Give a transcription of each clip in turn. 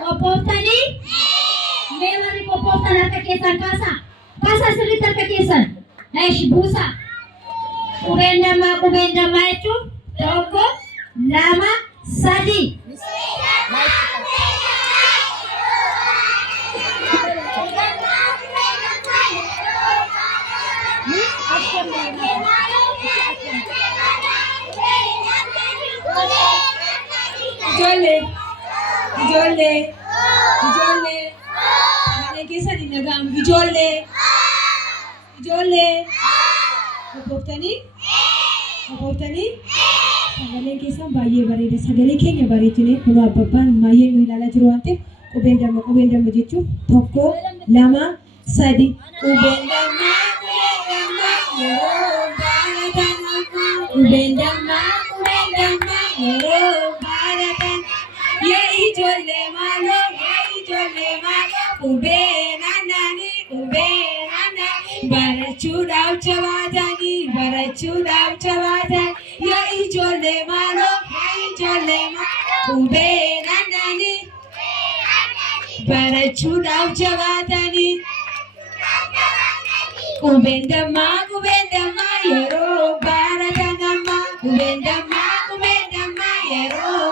Qophooftanii mee warri qophooftan harka keessan kaasaa. Kaasaa sirriitti harka keessan. Buusaa. Qubeen dammaa jechuun tokko, lama, sadi. Ijoollee. Sagalee keessan hin dhaga'amu. Ijoollee. Qophooftanii? Sagalee keessan baay'ee bareeda. Sagalee keenya bareechine kun abbabbaan baay'ee nu ilaalaa jiru waan ta'eef qubeen damma jechuun tokko, lama, sadi. Qubeen dammaa yeroo baaratan. Qubeen dammaa yeroo baaratan. Yaa ijoollee maaloo qubeen aannanii barachuudhaaf jabaatanii. Yaa ijoollee maaloo qubeen aannanii barachuudhaaf jabaatanii. Qubeen dammaa yeroo baaratan amma. Qubeen dammaa yeroo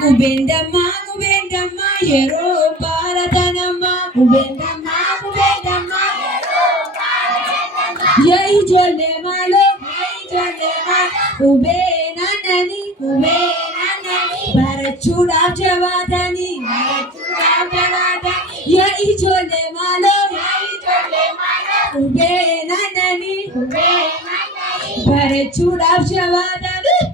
Qubeen dammaa yeroo baaratan amma. Qubeen dammaa yaa ijoollee maaloo qubeen aannanii barachuudhaaf jabaatanii. Yaa ijoollee maaloo qubeen aannanii barachuudhaaf jabaatanii.